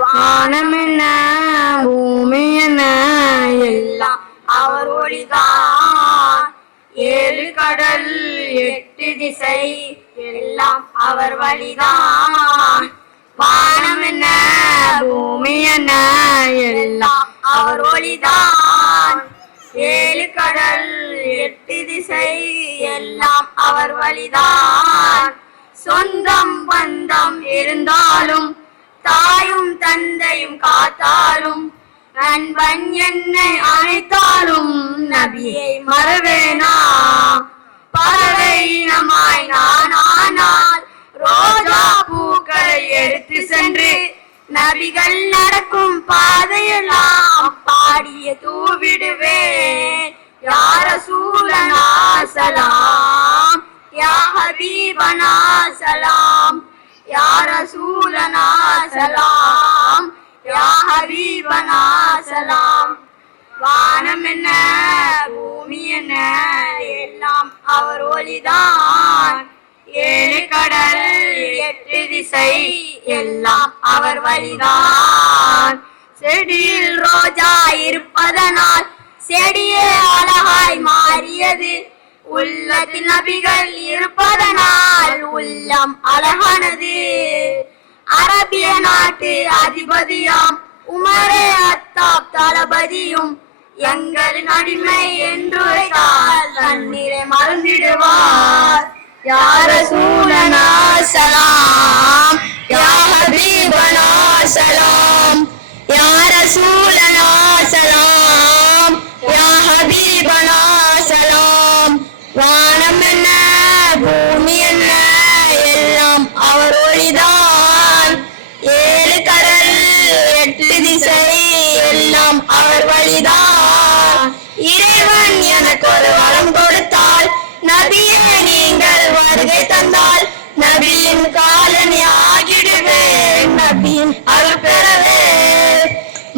வானம் என்ன பூமி என்ன எல்லாம் அவர் ஒளிதான். ஏழு கடல் எட்டு திசை எல்லாம் அவர் வழிதான். வானம் என்ன பூமி என்ன எல்லாம் அவர் ஒளிதான். ஏழு கடல் எட்டு திசை எல்லாம் அவர் வழிதான். சொந்தம் பந்தம் இருந்தாலும் தாயும் தந்தையும் காத்தாலும் நண்பன் என்னை அழைத்தாலும் நபியை மறவேனா. பறவை இனமாய் நான் ஆனால் ரோஜா பூக்களை எடுத்து சென்று நபிகள் நடக்கும் பாதையெல்லாம் பாடிய தூவிடுவேன். யா ரசூலனா சலாம், யா ஹபீபனா சலாம், யா ரசூலனா சலாம், யா ஹபீபனா சலாம். வானம் என்ன பூமி என்ன எல்லாம் அவர் ஒளிதான். ஏழு கடல் எட்டு திசை எல்லாம் அவர் வழிதான். செடியில் ரோஜா இருப்பதனால் செடியே அழகாய் மாறியது. உள்ளத்தில் நபிகள் இருப்பதனால் உள்ளம் அழகானது. அரபிய நாட்டு அதிபதியாம் உமரே அத்தாப் தளபதியும் எங்களின் அடிமை என்று தண்ணீரை மறந்திடுவார். யா ரசூலனா சலாம், யா ஹபீபனா சலாம், யா ரசூலனா சலாம், யா ஹபீபனா சலாம். வானம் என்ன பூமி என்ன எல்லாம் அவர் ஒளிதான். ஏழு கடல் எட்டு திசை எல்லாம் அவர் வழிதான். இறைவன் எனக்கு ஒரு வரம் கொடுத்தால் நபியே நீங்கள் வருகை தந்தால் நபியின் காலனி ஆகிடுவேன். நபியின் அருள் பெறவே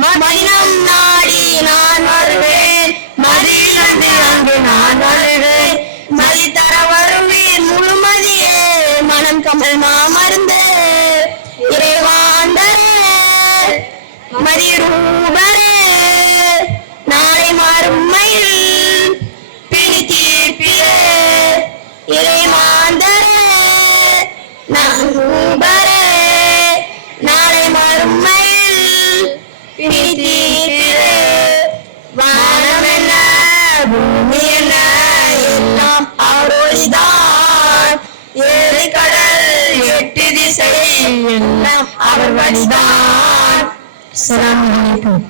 மதினம் நாடி நான் வருவேன். மதியிலிருந்து அங்கு நான் வருவேன். மதி தர வருவேன் முழுமதியே மனம் கமல் மாமருந்தே. இறைவாந்தரே மதி ரூபரே நாளை மறுமையில் பிணி தீர்ப்பிலே. இறைமாந்தரே நான் ரூபரே நாளை மறுமையில் பிணி தீர்ப்பிலே. வானம் என்ன பூமி என்ன எல்லாம் அவர் ஒளிதான். ஏழு கடல் எட்டு திசை எல்லாம் அவர் வழிதான். அஸ்ஸலாமு அலைக்கும்.